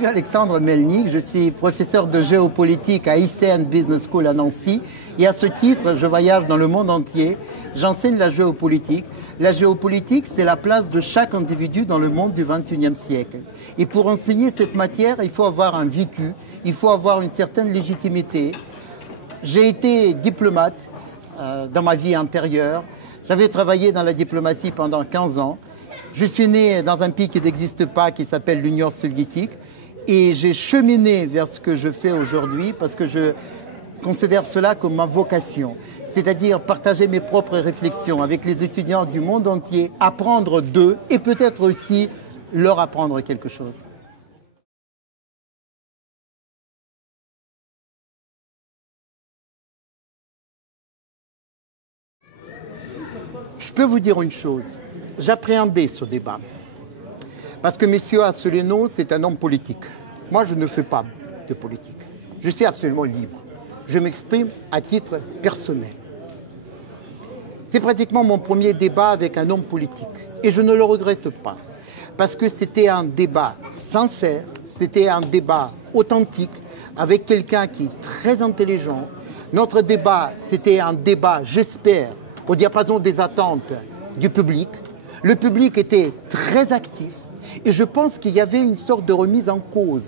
suis Alexandre Melnik, je suis professeur de géopolitique à ICN Business School à Nancy. Et à ce titre, je voyage dans le monde entier. J'enseigne la géopolitique. La géopolitique, c'est la place de chaque individu dans le monde du XXIe siècle. Et pour enseigner cette matière, il faut avoir un vécu, il faut avoir une certaine légitimité. J'ai été diplomate dans ma vie antérieure. J'avais travaillé dans la diplomatie pendant 15 ans. Je suis né dans un pays qui n'existe pas, qui s'appelle l'Union soviétique. Et j'ai cheminé vers ce que je fais aujourd'hui parce que je considère cela comme ma vocation. C'est-à-dire partager mes propres réflexions avec les étudiants du monde entier, apprendre d'eux et peut-être aussi leur apprendre quelque chose. Je peux vous dire une chose, j'appréhendais ce débat. Parce que M. Asselineau, c'est un homme politique. Moi, je ne fais pas de politique. Je suis absolument libre. Je m'exprime à titre personnel. C'est pratiquement mon premier débat avec un homme politique. Et je ne le regrette pas. Parce que c'était un débat sincère, c'était un débat authentique, avec quelqu'un qui est très intelligent. Notre débat, c'était un débat, j'espère, au diapason des attentes du public. Le public était très actif et je pense qu'il y avait une sorte de remise en cause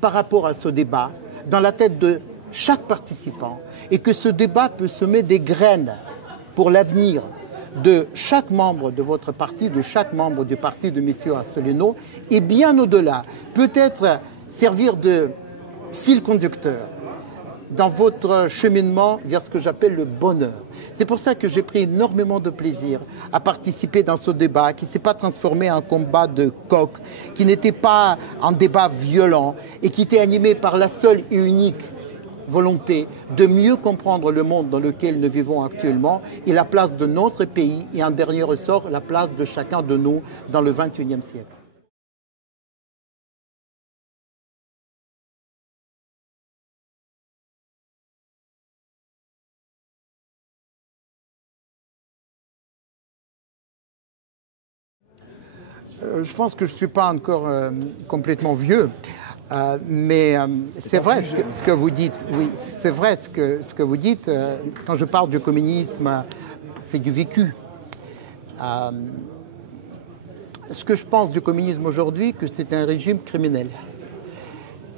par rapport à ce débat dans la tête de chaque participant et que ce débat peut semer des graines pour l'avenir de chaque membre de votre parti, de chaque membre du parti de M. Asselineau et bien au-delà, peut-être servir de fil conducteur dans votre cheminement vers ce que j'appelle le bonheur. C'est pour ça que j'ai pris énormément de plaisir à participer dans ce débat qui ne s'est pas transformé en combat de coq, qui n'était pas un débat violent et qui était animé par la seule et unique volonté de mieux comprendre le monde dans lequel nous vivons actuellement et la place de notre pays et en dernier ressort, la place de chacun de nous dans le XXIe siècle. Je pense que je ne suis pas encore complètement vieux, mais c'est vrai ce que vous dites. Oui, c'est vrai ce que vous dites. Quand je parle du communisme, c'est du vécu. Ce que je pense du communisme aujourd'hui, que c'est un régime criminel.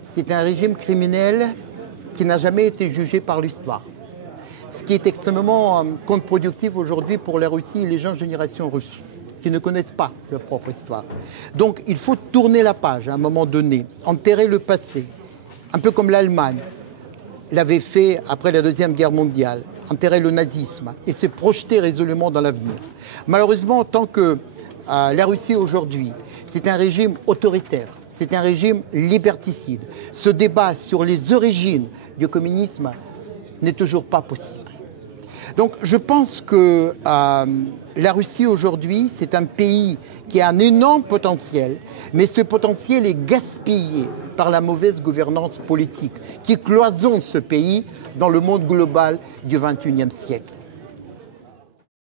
C'est un régime criminel qui n'a jamais été jugé par l'histoire. Ce qui est extrêmement contre-productif aujourd'hui pour la Russie et les jeunes générations russes, qui ne connaissent pas leur propre histoire. Donc il faut tourner la page à un moment donné, enterrer le passé, un peu comme l'Allemagne l'avait fait après la Deuxième Guerre mondiale, enterrer le nazisme et se projeter résolument dans l'avenir. Malheureusement, tant que la Russie aujourd'hui, c'est un régime autoritaire, c'est un régime liberticide, ce débat sur les origines du communisme n'est toujours pas possible. Donc je pense que la Russie aujourd'hui, c'est un pays qui a un énorme potentiel, mais ce potentiel est gaspillé par la mauvaise gouvernance politique qui cloisonne ce pays dans le monde global du XXIe siècle.